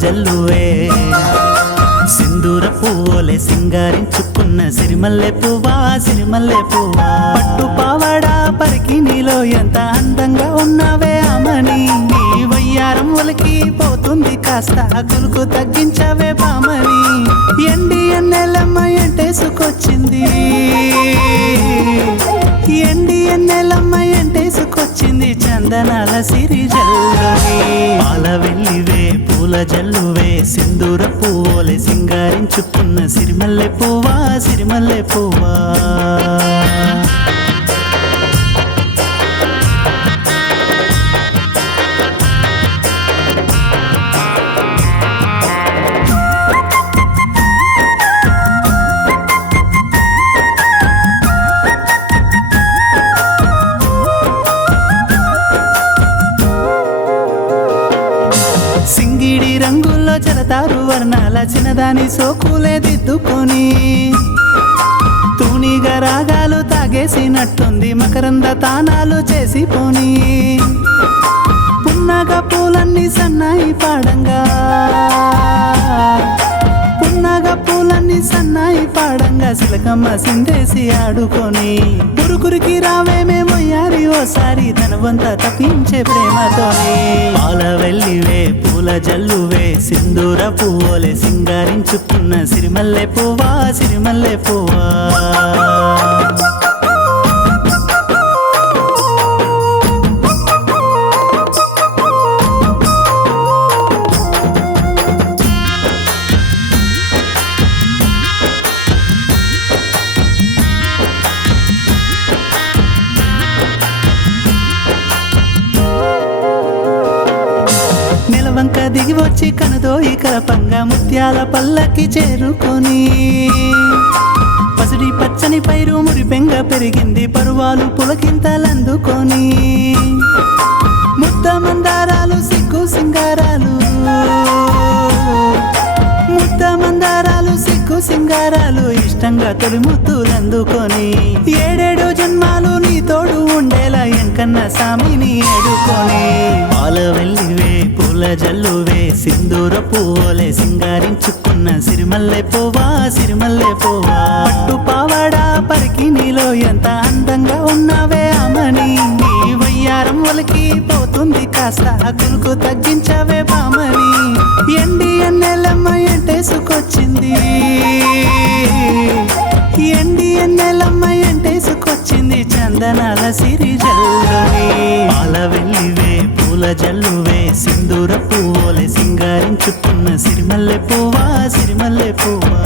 జల్లువే సింధూర పువ్వులే సింగారించుకున్న సిరిమల్లె పువ్వా సిరిమల్లె పువ్వా పట్టు పావడా పరికి నీలో ఎంత అందంగా ఉన్నావే అమని నీ వయ్యారం ఒలికి పోతుంది కాస్త కులుకు తగ్గించవే బామని ఎండి ఎన్నెలమ్మ ఎంటేసుకొచ్చింది ఎండి ఎన్నెలమ్మ ఎంటేసుకొచ్చింది చందనాల సిరి జల్లుని పాల వెళ్ళివే పూల జల్లువే సింధూర పువ్వులే సింగారించుకున్న సిరిమల్లె పువ్వా సిరిమల్లె పువ్వా సింగిడి రంగుల్లో జలతారు వర్ణాల చిన్నదాని సోకులే దిద్దుకొని తూనిగా రాగాలు తాగేసినట్టుంది మకరంద తానాలు చేసిపోని పున్నగ పూలన్నీ సన్నాయి పాడంగా పున్నగ పూలన్నీ సన్నాయి పాడంగా సిలకమ్మ సిందేసి ఆడుకొని పురుగురికి రావేమే మొయ్యారి ఓసారి తనవంతా తప్పించే ప్రేమతోనే పాల వెళ్ళివే పూల జల్లువే సింధూర పువ్వులే సింగారించుకున్న సిరిమల్లె పువ్వా సిరిమల్లె పువ్వా వంక దిగి వచ్చి కనుదోయి కలపంగా ముత్యాల పల్లకి చేరుకొని పసిడి పచ్చని పైరు మురిపెంగ పెరిగింది పరువాలు పులకింతలందుకొని ముద్ద మందారాలు సిగ్గు సింగారాలు ముద్ద మందారాలు సిగ్గు సింగారాలు ఇష్టంగా తొలి ముద్దులందుకొని ఏడేడు జన్మాలు నీ తోడు ఉండేలా ఎంకన్న సామిని ఏడుకొని పాల వెళ్ళివే పూల జల్లువే సింధూర పువ్వులే సింగారించుకున్న సిరిమల్లె పువ్వా సిరిమల్లె పువ్వా పట్టు పావడా పరికి నీలో ఎంత అందంగా ఉన్నావే అమని నీ వయ్యారం ఒలికి పోతుంది కాస్త కులుకు తగ్గించవే బామని ఎండి ఎన్నెలమ్మ ఎంటేసుకొచ్చింది ఎండి ఎన్నెలమ్మ ఎంటేసుకొచ్చింది చందనాల సిరి జల్లుని పాల వెళ్ళివే పూల జల్లువే సింధూర పువ్వులే సింగారించుకున్న సిరిమల్లె పువ్వా సిరిమల్లె పువ్వా